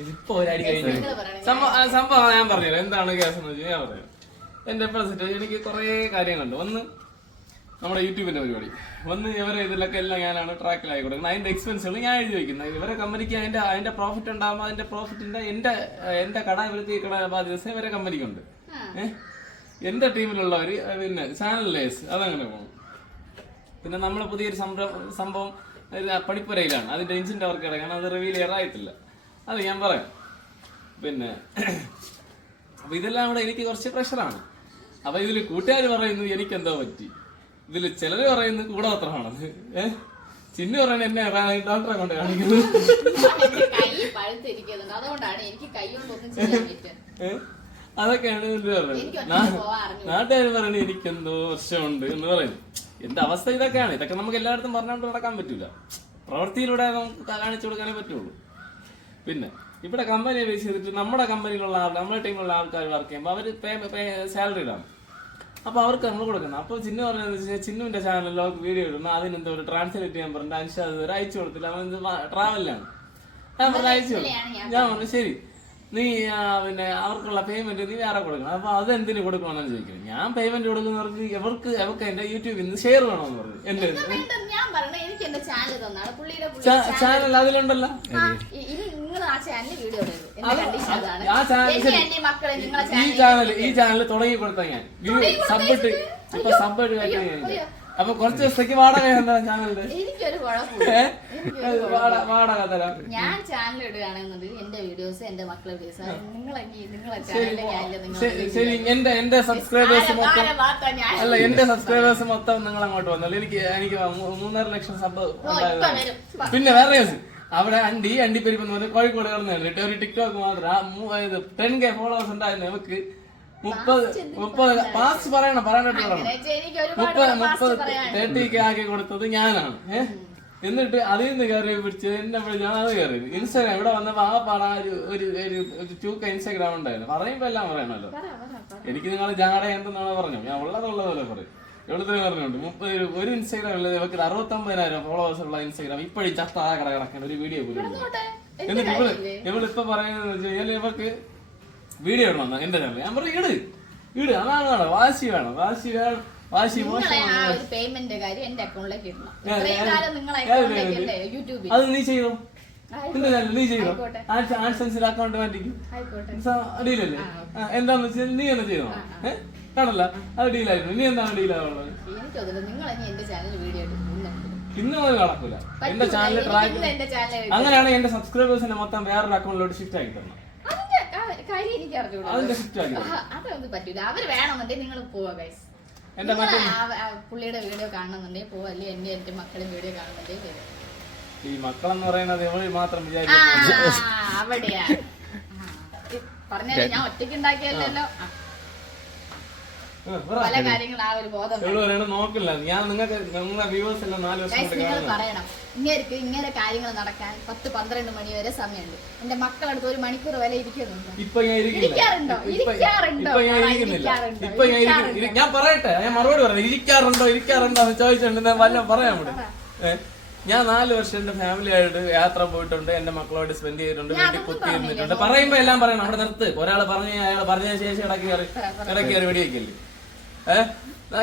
ഇതിപ്പോ ഒരടി കഴിഞ്ഞു. സംഭവം ഞാൻ പറഞ്ഞു എന്താണ് കേസ് എന്ന് വെച്ചാൽ ഞാൻ പറയാം എന്റെ പ്രസിറ്റ് എനിക്ക് കുറേ കാര്യങ്ങളുണ്ട്. ഒന്ന് നമ്മുടെ യൂട്യൂബിന്റെ പരിപാടി. ഒന്ന് ഇവരെ ഇതിലൊക്കെ എല്ലാം ഞാനാണ് ട്രാക്കിലായി കൊടുക്കുന്നത്. അതിന്റെ എക്സ്പെൻസുകൾ ഞാൻ എഴുതി വെക്കുന്നത്. ഇവരെ കമ്പനിക്ക് അതിന്റെ അതിന്റെ പ്രോഫിറ്റ് ഉണ്ടാകുമ്പോൾ അതിന്റെ പ്രോഫിറ്റിന്റെ എന്റെ എന്റെ കട ഇവർക്ക് ഈ കട ബാധ്യത ഇവരെ കമ്പനിക്കുണ്ട് ഏഹ് എന്റെ ടീമിലുള്ളവര് പിന്നെ ചാനലേഴ്സ് അതങ്ങനെ പോകും. പിന്നെ നമ്മൾ പുതിയൊരു സംരംഭം സംഭവം പഠിപ്പുരയിലാണ് പണിപ്പുരയിലാണ്. അതിന്റെ എഞ്ചിന്റെ വർക്ക് കിടക്കണം. അത് റിവീൽ ചെയ്യാറായിട്ടില്ല. അത് ഞാൻ പറയാം. പിന്നെ അപ്പൊ ഇതെല്ലാം കൂടെ എനിക്ക് കുറച്ച് പ്രഷറാണ് അപ്പൊ ഇതിൽ കൂട്ടുകാർ പറയുന്നു എനിക്ക് എന്താ പറ്റി. ഇതിൽ ചിലർ പറയുന്നു കൂടോത്രമാണെന്ന് ഏഹ് ചിന്നു പറയണ എന്നെ ഡോക്ടറെ കൊണ്ട് കാണിക്കുന്നു? അതൊക്കെയാണ് എന്റെ പറയുന്നത്. നാട്ടുകാർ പറയണ എനിക്ക് എന്തോ വർഷമുണ്ട് എന്ന് പറയുന്നു എന്റെ അവസ്ഥ ഇതൊക്കെയാണ്. ഇതൊക്കെ നമുക്ക് എല്ലായിടത്തും പറഞ്ഞുകൊണ്ട് നടക്കാൻ പറ്റൂല. പ്രവൃത്തിയിലൂടെ നമുക്ക് കാണിച്ചു കൊടുക്കാനേ പറ്റുള്ളൂ. പിന്നെ ഇവിടെ കമ്പനി ബേസ് ചെയ്തിട്ട് നമ്മുടെ കമ്പനിയിലുള്ള ആൾ നമ്മുടെ ടീമിലുള്ള ആൾക്കാർ വർക്ക് ചെയ്യുമ്പോൾ അവർ സാലറിയിലാണ് അപ്പൊ അവർക്ക് നമ്മൾ കൊടുക്കണം. അപ്പോൾ ചിന്നു പറഞ്ഞതെന്ന് വെച്ചാൽ ചിന്നുവിന്റെ ചാനലിൽ അവർക്ക് വീഡിയോ ഇടുന്നു അതിനെന്തോ ഒരു ട്രാൻസ്ലേറ്റ് ചെയ്യാൻ പറഞ്ഞു അനുഷ അത് ഒരു അയച്ചു കൊടുത്തില്ല. അവൻ ട്രാവലിലാണ് ഞാൻ പറഞ്ഞു അയച്ചു. ഞാൻ പറഞ്ഞു ശരി നീ പിന്നെ അവർക്കുള്ള പേയ്മെന്റ് നീ വേറെ കൊടുക്കണം. അപ്പൊ അത് എന്തിനു കൊടുക്കണമെന്ന് ചോദിക്കണം ഞാൻ പേയ്മെന്റ് കൊടുക്കുന്നവർക്ക് എവർക്ക് അവർക്ക് എന്റെ യൂട്യൂബിൽ നിന്ന് ഷെയർ വേണമെന്ന് പറഞ്ഞു. എന്റെ ചാനൽ അതിലുണ്ടല്ലോ. ആ, ചാനലിൽ വീഡിയോ ഇടരുത്. എന്റെ കണ്ടീഷൻ അതാണ് ആ ചാനൽ എന്റെ മക്കളെ നിങ്ങളെ ഈ ചാനൽ ഈ ചാനൽ തുടങ്ങി കൊടുത്ത ഞാൻ. സബ്ബിട്ട് ഇപ്പൊ സബ്ബിട്ട് കയറ്റി കഴിഞ്ഞു അപ്പൊ കുറച്ച് ദിവസത്തേക്ക് വാടക എന്താ ചാനലിന്റെ എനിക്കൊരു കുഴപ്പമില്ല. ഏ? വാട- വാടക തരാം. ഞാൻ ചാനൽ ഇടുകയാണെന്നത് എന്റെ വീഡിയോസ് എന്റെ മക്കളെ വീഡിയോസ് നിങ്ങളെ നിങ്ങളെ ചാനലിലെ ഞാനില്ല ശരി, നിങ്ങളെ എന്റെ എന്റെ സബ്സ്ക്രൈബേഴ്സ് മൊത്തം ഞാൻ അല്ല എന്റെ സബ്സ്ക്രൈബേഴ്സ് മൊത്തം നിങ്ങൾ അങ്ങോട്ട് വന്നല്ലോ എനിക്ക് എനിക്ക് മൂ- മൂന്നര ലക്ഷം സബ് വരും. പിന്നെ വേറെ കേസ് അവിടെ അണ്ടി അണ്ടി എന്ന് പറഞ്ഞ് കോഴിക്കോട് കിടന്നു ഒരു ടിക്ടോക്ക് മാത്രം. ടെൻ കെ ഫോളോവേഴ്സ് ഉണ്ടായിരുന്നു നമുക്ക്. മുപ്പത് മുപ്പത് പാസ് പറയണം പറയാനായിട്ടുള്ള മുപ്പത് മുപ്പത് തേർട്ടി കെ ആക്കി കൊടുത്തത് ഞാനാണ്. ഏഹ് എന്നിട്ട് അതിൽ നിന്ന് കയറി പിടിച്ച് എന്നെ ഞാൻ അത് കയറി ഇൻസ്റ്റാഗ്രാം ഇവിടെ വന്നപ്പോ ആ പാട ഒരു ഒരു ഒരു- ചൂക്ക ഇൻസ്റ്റാഗ്രാം ഉണ്ടായിരുന്നു. പറയുമ്പോ എല്ലാം പറയണല്ലോ പറ, പറ, പറ. എനിക്ക് നിങ്ങൾ ജാട എന്തെന്നാണ് പറഞ്ഞു ഞാൻ ഉള്ളതുള്ളതുപോലെ പറയും. എവിടുത്തെ പറഞ്ഞുണ്ട് മുപ്പത് ഒരു- ഇൻസ്റ്റാഗ്രാം ഉള്ളത് ഇവർക്ക് അറുപത്തൊമ്പതിനായിരം ഫോളോവേഴ്സ് ഉള്ള ഇൻസ്റ്റാഗ്രാം ഇപ്പോഴും ചത്ത ആ കട കിടക്കാൻ ഒരു വീഡിയോ പോലും. എന്നിട്ട് ഇവൾ ഇവളിപ്പോ പറയുന്നത് വെച്ച് കഴിഞ്ഞാൽ ഇവർക്ക് വീഡിയോ ഇടണം എന്റെ ചാനൽ ഞാൻ പറഞ്ഞു ഇട്. ഇട്. അതാണ് വേണം. വാശി വേണം. വാശി വേണം. വാശി. അത് നീ ചെയ്തോ? നീ ചെയ്തോ? ആൻസൻസിൽ അക്കൗണ്ട് മാറ്റിക്കും. അടിയിലല്ലേ? എന്താന്ന് വെച്ചാൽ നീ എന്നെ ചെയ്തോ ഏഹ് കാണല്ല അത് ഡീലായിരുന്നു ഇനി എന്താണ് ഡീലാവുള്ളത് എനിക്ക് തോന്നുന്നു നിങ്ങൾ എന്റെ ചാനൽ വീഡിയോ ഇടും ഇന്ന് അത് നടക്കൂല എന്റെ ചാനൽ ട്രാക്ക് അങ്ങനെയാണെങ്കിൽ എന്റെ സബ്സ്ക്രൈബേഴ്സിനെ മൊത്തം വേറൊരു അക്കൗണ്ടിലോട്ട് ഷിഫ്റ്റ് ആക്കി തരണം അതിന്റെ ഷിഫ്റ്റ് ആക്കി അതൊന്നും പറ്റൂല. അവർ വേണമെന്നുണ്ടെങ്കിൽ നിങ്ങൾ പോവാ ഗൈസ് എന്റെ പുള്ളിയുടെ വീഡിയോ കാണണമെന്നുണ്ടെങ്കിൽ പോവാ. അല്ലെങ്കിൽ എന്റെ എന്റെ മക്കളും വീഡിയോ കാണണമെന്നുണ്ടെങ്കിൽ വരും. ഈ മക്കളെന്ന് പറയുന്നത് എവഴി മാത്രം വിചാരിക്കും. അവിടെയാ. പറഞ്ഞാൽ ഞാൻ ഒറ്റയ്ക്ക് ഉണ്ടാക്കിയല്ലോ പല കാര്യങ്ങൾ ആ ഒരു ബോധം നോക്കില്ല. ഞാൻ നിങ്ങൾക്ക് നിങ്ങളുടെ വ്യൂവേഴ്സ് എല്ലാം നാല് വർഷം നിങ്ങൾ പറയണം. ഇങ്ങനെ ഇങ്ങനെ കാര്യങ്ങൾ നടക്കാൻ പത്ത് പന്ത്രണ്ട് മണി വരെ സമയമുണ്ട്. എന്റെ മക്കളടുത്ത് ഒരു മണിക്കൂർ വരെ ഇരിക്കുന്നുണ്ടോ. ഞാൻ ഇരിക്കാറുണ്ടോ? ഇരിക്കാറുണ്ടോ? പറയട്ടെ. ഞാൻ മറുപടി പറയാം. ഇരിക്കാറുണ്ടോ? ഇരിക്കാറുണ്ടോ എന്ന് ചോദിച്ചിട്ടുണ്ട് വല്ല പറയാൻ ഇവിടെ ഞാൻ നാല് വർഷം എന്റെ ഫാമിലി ആയിട്ട് യാത്ര പോയിട്ടുണ്ട്. എന്റെ മക്കളോട് സ്പെൻഡ് ചെയ്തിട്ടുണ്ട്. വീട്ടിൽ കുത്തി ഇരുന്നിട്ടുണ്ട് പറയുമ്പോ എല്ലാം പറയണം. അവിടെ നിർത്ത്. ഒരാൾ പറഞ്ഞു അയാൾ പറഞ്ഞതിന് ശേഷം ഇടയ്ക്ക് കയറി ഇടയ്ക്ക് കയറി വെടിവെക്കല്ലേ? ഏഹ്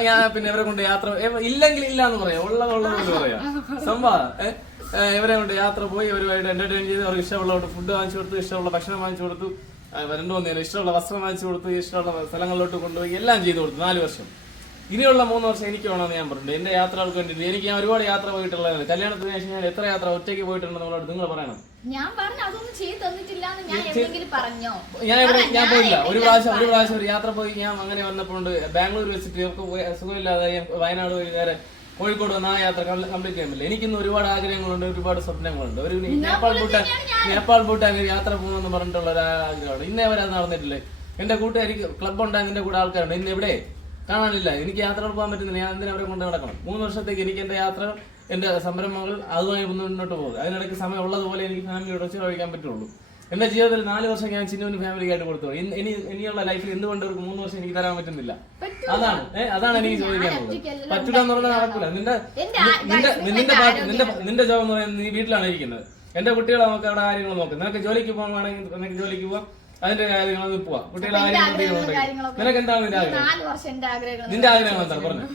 ഞാൻ പിന്നെ ഇവരെ കൊണ്ട് യാത്ര ഇല്ലെങ്കിൽ ഇല്ല എന്ന് പറയാം. ഉള്ളത് ഉള്ളത് കൊണ്ട് പറയാം. സംഭവം ഇവരെ കൊണ്ട് യാത്ര പോയി ഇവരുമായിട്ട് എന്റർടൈൻ ചെയ്ത് അവർക്ക് ഇഷ്ടമുള്ള ഫുഡ് വാങ്ങിച്ചു കൊടുത്തു ഇഷ്ടമുള്ള ഭക്ഷണം വാങ്ങിച്ചു കൊടുത്തു. രണ്ടു ഇഷ്ടമുള്ള വസ്ത്രം വാങ്ങിച്ചു കൊടുത്തു ഇഷ്ടമുള്ള സ്ഥലങ്ങളിലോട്ട് കൊണ്ടുപോയി എല്ലാം ചെയ്തു കൊടുത്തു. നാല് വർഷം. ഇനിയുള്ള മൂന്ന് വർഷം എനിക്ക് വേണമെന്ന് ഞാൻ പറഞ്ഞിട്ടുണ്ട്. എന്റെ യാത്രകൾക്ക് വേണ്ടിയിട്ട് എനിക്ക് ഞാൻ ഒരുപാട് യാത്ര പോയിട്ടുള്ളതാണ്. കല്യാണത്തിന് ശേഷം ഞാൻ എത്ര യാത്ര ഒറ്റയ്ക്ക് പോയിട്ടുണ്ടെന്ന് നിങ്ങളോട് നിങ്ങൾ പറയണം. ഞാൻ പറഞ്ഞു അതൊന്നും ചെയ്തു തന്നിട്ടില്ല ഞാൻ എന്തെങ്കിലും പറഞ്ഞോ? ഞാൻ ഇവിടെ ഞാൻ പോയില്ല ഒരു പ്രാവശ്യം ഒരു പ്രാവശ്യം ഒരു യാത്ര പോയി ഞാൻ അങ്ങനെ വന്നപ്പോണ്ട് ബാംഗ്ലൂർ വെച്ചിട്ട് നമുക്ക് സുഖമില്ലാതെ വയനാട് പോയി നേരെ കോഴിക്കോട് വന്ന ആ യാത്ര കംപ്ലീറ്റ് ചെയ്യാൻ പറ്റില്ല. എനിക്കിന്ന് ഒരുപാട് ആഗ്രഹങ്ങളുണ്ട് ഒരുപാട് സ്വപ്നങ്ങളുണ്ട്. ഒരു നേപ്പാൾ ഭൂട്ടാൻ നേപ്പാൾ ഭൂട്ടാൻ യാത്ര പോകുമെന്ന് പറഞ്ഞിട്ടുള്ള ഒരു ആഗ്രഹമാണ് ഇന്നേ വരെ അത് നടന്നിട്ടില്ലേ. എന്റെ കൂട്ടുകാർക്ക് ക്ലബ് ഉണ്ടാകും എന്റെ കൂടെ ആൾക്കാരുണ്ട്. ഇന്ന് എവിടെ? കാണാനില്ല. എനിക്ക് യാത്ര പോകാൻ പറ്റുന്നില്ല. ഞാൻ എന്തിനാ അവരെ കൊണ്ട് നടക്കണം? മൂന്ന് വർഷത്തേക്ക് എനിക്ക് എന്റെ യാത്ര എന്റെ സംരംഭങ്ങൾ അതുമായി മുന്നോട്ട് പോകും അതിനിടയ്ക്ക് സമയം ഉള്ളതുപോലെ എനിക്ക് ഫാമിലിയോട് ചിലവഴിക്കാൻ പറ്റുള്ളൂ. എന്റെ ജീവിതത്തിൽ നാല് വർഷം ഞാൻ ചിന്നുവിന് ഫാമിലിക്കായിട്ട് കൊടുത്തു. ഇനി ഇനി ഇനിയുള്ള ലൈഫിൽ എന്തുകൊണ്ട് ഇവർക്ക് മൂന്ന് വർഷം എനിക്ക് തരാൻ പറ്റുന്നില്ല? അതാണ്. അതാണ് എനിക്ക് ചോദിക്കാനുള്ളത് പറ്റൂല എന്ന് പറഞ്ഞാൽ നടക്കില്ല നിന്റെ നിന്റെ നിന്റെ നിന്റെ നിന്റെ ജോബ് എന്ന് പറയുന്നത് നീ വീട്ടിലാണ് ഇരിക്കുന്നത്. എന്റെ കുട്ടികളെ നമുക്ക് അവിടെ കാര്യങ്ങൾ നോക്കും. നിനക്ക് ജോലിക്ക് പോകാൻ പോകണമെങ്കിൽ നിനക്ക് ജോലിക്ക് പോവാം. അതിന്റെ കാര്യങ്ങളൊന്നും പോവാ. കുട്ടികളെ കാര്യങ്ങൾ നിനക്ക് എന്താണ് നിന്റെ ആഗ്രഹം? നിന്റെ ആഗ്രഹം എന്താണ് പറഞ്ഞു.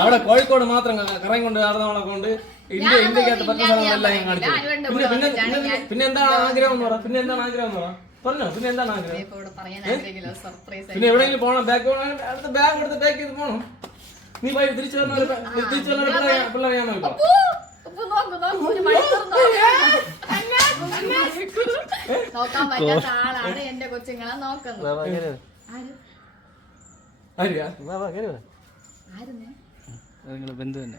അവിടെ കോഴിക്കോട് മാത്രം കറങ്ങി കൊണ്ട് നടന്നവളെ കൊണ്ട് ഇന്ത്യ ഇന്ത്യക്കകത്ത് പറ്റുന്ന സ്ഥലങ്ങളെല്ലാം ഞാൻ കാണിച്ചു പിന്നെ പിന്നെ പിന്നെ- എന്താണ് ആഗ്രഹം എന്ന് പറ. പിന്നെ എന്താണ് ആഗ്രഹം എന്ന് പറ. പറഞ്ഞോ. പിന്നെ എന്താണ് ആഗ്രഹം? പിന്നെ എവിടെയെങ്കിലും പോകണം ബാഗ് അടുത്ത ബാഗ് എടുത്ത് പാക്ക് ചെയ്ത് പോകണം നീ പോയി തിരിച്ചു വന്നാൽ തിരിച്ചു വന്നാൽ പിള്ളേർ പിള്ളേർ ഞാൻ നോക്ക് നോക്ക് ഒരു മണിക്കൂർ നോക്ക്. നോക്കാൻ പറ്റാത്ത ആളാണ് എന്റെ കൊച്ചുങ്ങളെ നോക്കുന്നത്. ബന്ധു തന്നെ.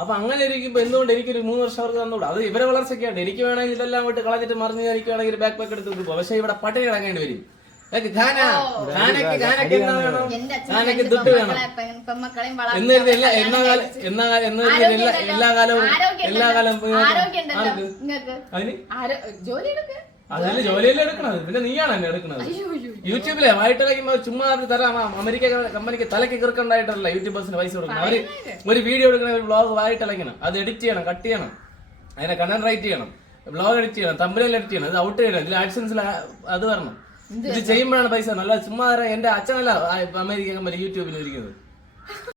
അപ്പൊ അങ്ങനെ ഇരിക്കുമ്പോ എന്തുകൊണ്ട് എനിക്കൊരു മൂന്ന് വർഷം അവർക്ക് തന്നൂടാ? അത് ഇവരെ വളർച്ചയ്ക്കാണ് എനിക്ക് വേണമെങ്കിൽ ഇതെല്ലാം വിട്ട് കളഞ്ഞിട്ട് മറിഞ്ഞ് എനിക്ക് വേണമെങ്കിൽ ഒരു ബാക്ക് പാക്ക് എടുത്ത് പോകാം. പക്ഷെ ഇവിടെ പട്ടിണി ഇടങ്ങേണ്ടി വരും. എല്ലാ കാലവും കാലം കാലം എല്ലാ കാലവും അതല്ല ജോലിയല്ലേ എടുക്കണത്? പിന്നെ നീയാണ് എന്നെ എടുക്കണത്. യൂട്യൂബിലെ വായിട്ട് കഴിയുമ്പോൾ ചുമ്മാ തരാം. അമേരിക്ക കമ്പനിക്ക് തലക്ക് കിറക്കണ്ടായിട്ടല്ല യൂട്യൂബേഴ്സിന് പൈസ കൊടുക്കണം. അവർ ഒരു വീഡിയോ എടുക്കണ ഒരു വ്ളോഗ് വായിട്ട് അളക്കണം അത് എഡിറ്റ് ചെയ്യണം കട്ട് ചെയ്യണം. അതിനെ കണ്ടന്റ് റൈറ്റ് ചെയ്യണം. ബ്ലോഗ് എഡിറ്റ് ചെയ്യണം തമ്പിലെല്ലാം എഡിറ്റ് ചെയ്യണം. അത് ഔട്ട് ചെയ്യണം. ഇതിൽ ആഡ്സൻസിൽ അത് വരണം. ഇത് ചെയ്യുമ്പോഴാണ് പൈസ. നല്ല ചുമ്മാ എന്റെ അച്ഛനല്ല അമേരിക്ക യൂട്യൂബിൽ ഇരിക്കുന്നത്.